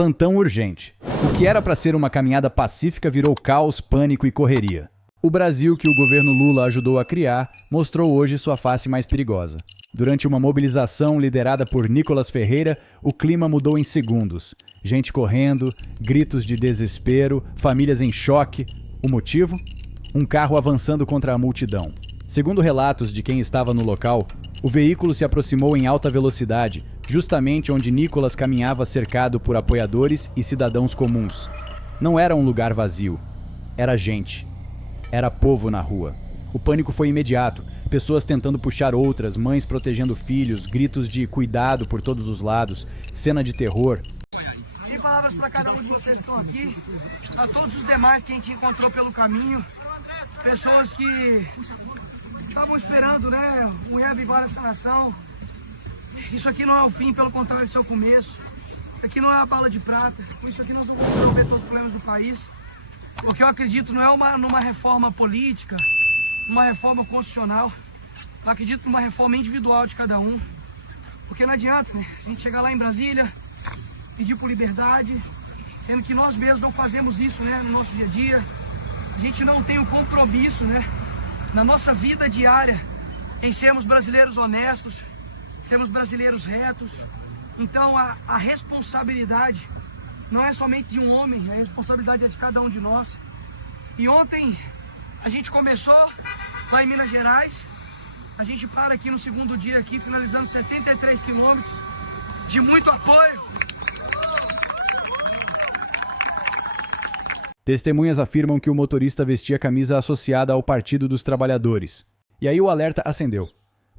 plantão urgente. O que era para ser uma caminhada pacífica virou caos, pânico e correria. O Brasil que o governo Lula ajudou a criar mostrou hoje sua face mais perigosa. Durante uma mobilização liderada por Nicolas Ferreira, o clima mudou em segundos. Gente correndo, gritos de desespero, famílias em choque. O motivo? Um carro avançando contra a multidão. Segundo relatos de quem estava no local, o veículo se aproximou em alta velocidade, justamente onde Nicolas caminhava cercado por apoiadores e cidadãos comuns. Não era um lugar vazio. Era gente. Era povo na rua. O pânico foi imediato. Pessoas tentando puxar outras, mães protegendo filhos, gritos de cuidado por todos os lados, cena de terror. Sem palavras para cada um de vocês que estão aqui, para todos os demais que a gente encontrou pelo caminho, pessoas que estavam esperando, né, um reavivar essa nação. Isso aqui não é o fim, pelo contrário, isso é o começo. Isso aqui não é a bala de prata. Com isso aqui nós não vamos resolver todos os problemas do país. Porque eu acredito não é numa reforma política, uma reforma constitucional. Eu acredito numa reforma individual de cada um. Porque não adianta, né, a gente chegar lá em Brasília, pedir por liberdade, sendo que nós mesmos não fazemos isso, né, no nosso dia a dia. A gente não tem um compromisso, né, na nossa vida diária em sermos brasileiros honestos, sermos brasileiros retos. Então a responsabilidade não é somente de um homem, a responsabilidade é de cada um de nós. E ontem a gente começou lá em Minas Gerais, a gente para aqui no segundo dia aqui, finalizando 73 quilômetros de muito apoio. Testemunhas afirmam que o motorista vestia camisa associada ao Partido dos Trabalhadores. E aí o alerta acendeu.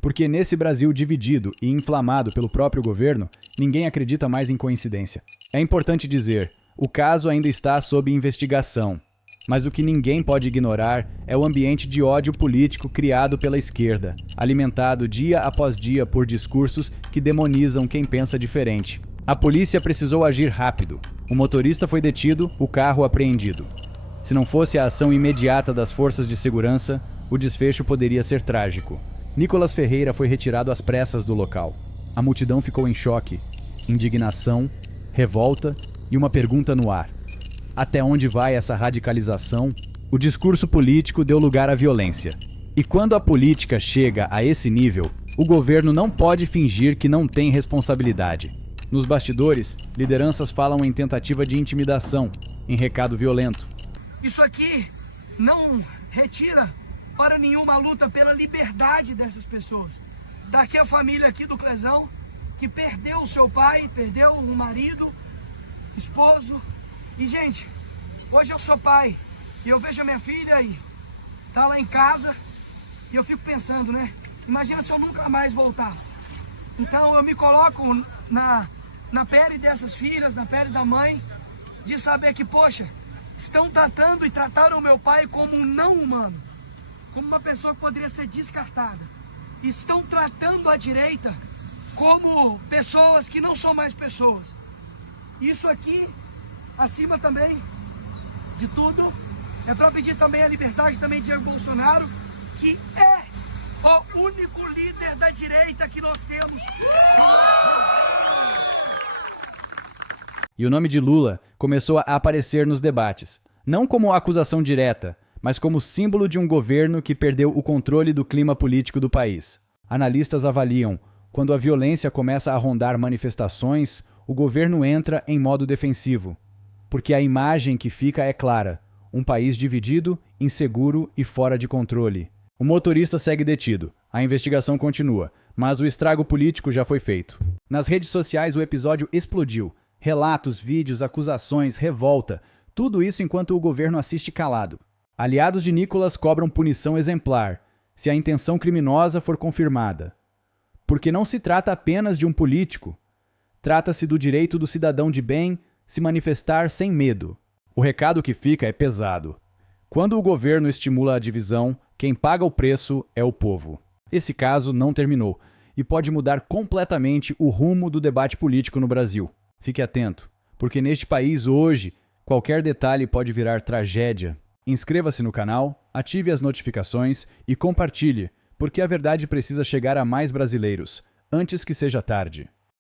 Porque nesse Brasil dividido e inflamado pelo próprio governo, ninguém acredita mais em coincidência. É importante dizer, o caso ainda está sob investigação. Mas o que ninguém pode ignorar é o ambiente de ódio político criado pela esquerda, alimentado dia após dia por discursos que demonizam quem pensa diferente. A polícia precisou agir rápido. O motorista foi detido, o carro apreendido. Se não fosse a ação imediata das forças de segurança, o desfecho poderia ser trágico. Nicolas Ferreira foi retirado às pressas do local. A multidão ficou em choque, indignação, revolta e uma pergunta no ar. Até onde vai essa radicalização? O discurso político deu lugar à violência. E quando a política chega a esse nível, o governo não pode fingir que não tem responsabilidade. Nos bastidores, lideranças falam em tentativa de intimidação, em recado violento. Isso aqui não retira para nenhuma luta pela liberdade dessas pessoas. Tá aqui a família aqui do Clezão, que perdeu o seu pai, perdeu o marido, esposo. E, gente, hoje eu sou pai e eu vejo a minha filha aí, tá lá em casa, e eu fico pensando, né? Imagina se eu nunca mais voltasse. Então eu me coloco na pele dessas filhas, na pele da mãe, de saber que, poxa, estão tratando e trataram o meu pai como um não humano, como uma pessoa que poderia ser descartada. Estão tratando a direita como pessoas que não são mais pessoas. Isso aqui, acima também de tudo, é para pedir também a liberdade também de Jair Bolsonaro, que é o único líder da direita que nós temos. E o nome de Lula começou a aparecer nos debates, não como acusação direta, mas como símbolo de um governo que perdeu o controle do clima político do país. Analistas avaliam, quando a violência começa a rondar manifestações, o governo entra em modo defensivo, porque a imagem que fica é clara, um país dividido, inseguro e fora de controle. O motorista segue detido, a investigação continua, mas o estrago político já foi feito. Nas redes sociais o episódio explodiu, relatos, vídeos, acusações, revolta, tudo isso enquanto o governo assiste calado. Aliados de Nicolas cobram punição exemplar, se a intenção criminosa for confirmada. Porque não se trata apenas de um político. Trata-se do direito do cidadão de bem se manifestar sem medo. O recado que fica é pesado. Quando o governo estimula a divisão, quem paga o preço é o povo. Esse caso não terminou e pode mudar completamente o rumo do debate político no Brasil. Fique atento, porque neste país hoje, qualquer detalhe pode virar tragédia. Inscreva-se no canal, ative as notificações e compartilhe, porque a verdade precisa chegar a mais brasileiros, antes que seja tarde.